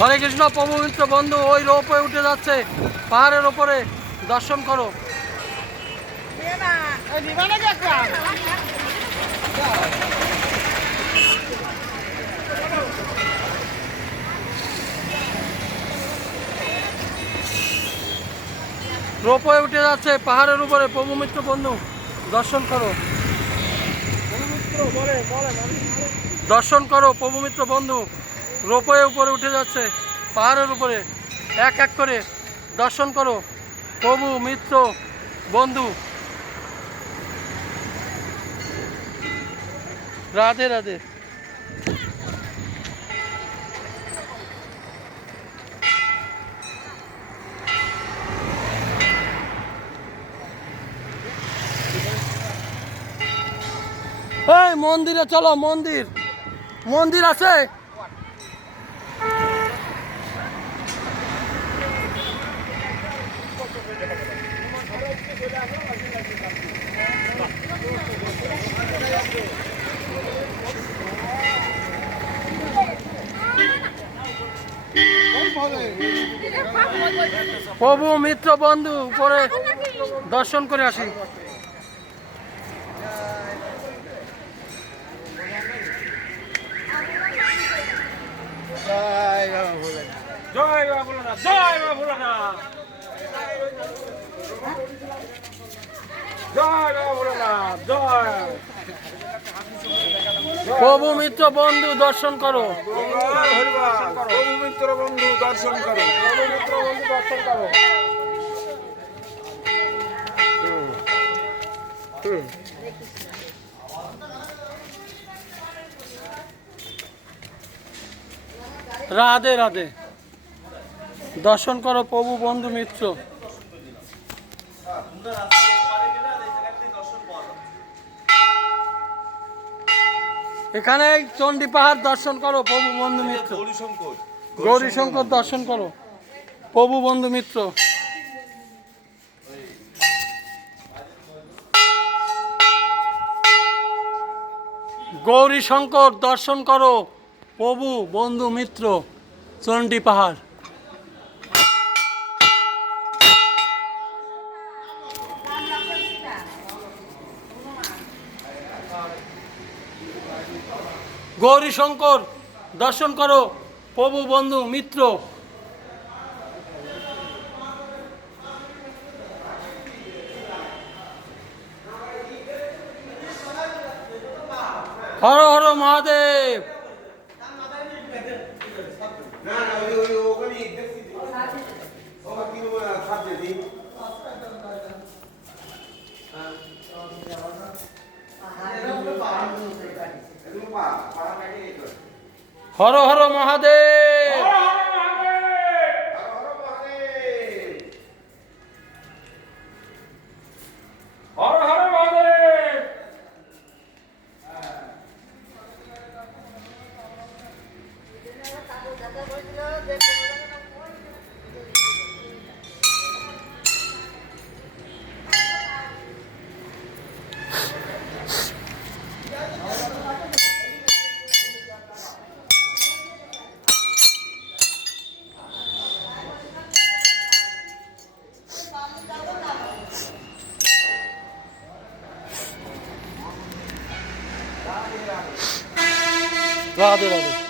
হরে কৃষ্ণ। প্রভু মিত্র বন্ধু ওই রোপে উঠে যাচ্ছে, পাহাড়ের ওপরে দর্শন করো। রোপে উঠে যাচ্ছে পাহাড়ের উপরে, প্রভু মিত্র বন্ধু দর্শন করো। দর্শন করো প্রভু মিত্র বন্ধু, রোপে উপরে উঠে যাচ্ছে পাহাড়ের উপরে, এক এক করে দর্শন করো প্রভু মিত্র বন্ধু। রাধে রাধে। এই মন্দিরে চলো, মন্দির মন্দির আছে। প্রভু মিত্র বন্ধু উপরে দর্শন করে আসি। জয় বাবা ভোলানাথ, জয় বাবা ভোলানাথ, জয় বাবা ভোলানাথ, জয়। প্রভু মিত্র বন্ধু দর্শন করো, প্রভু মিত্র বন্ধু দর্শন করো, প্রভু মিত্র বন্ধু দর্শন করো। রাধে রাধে। দর্শন করো প্রভু বন্ধু মিত্র। এখানে চণ্ডী পাহাড় দর্শন করো প্রভু বন্ধু মিত্র। গৌরী শঙ্কর দর্শন করো প্রভু বন্ধু মিত্র। গৌরী শঙ্কর দর্শন করো প্রভু বন্ধু মিত্র, চণ্ডী পাহাড়। গৌরী শঙ্কর দর্শন করো প্রভু বন্ধু মিত্র। হর হর মহাদেব। হর হর মহাদেব। হর হর মহাদেব। রাধে রাধে।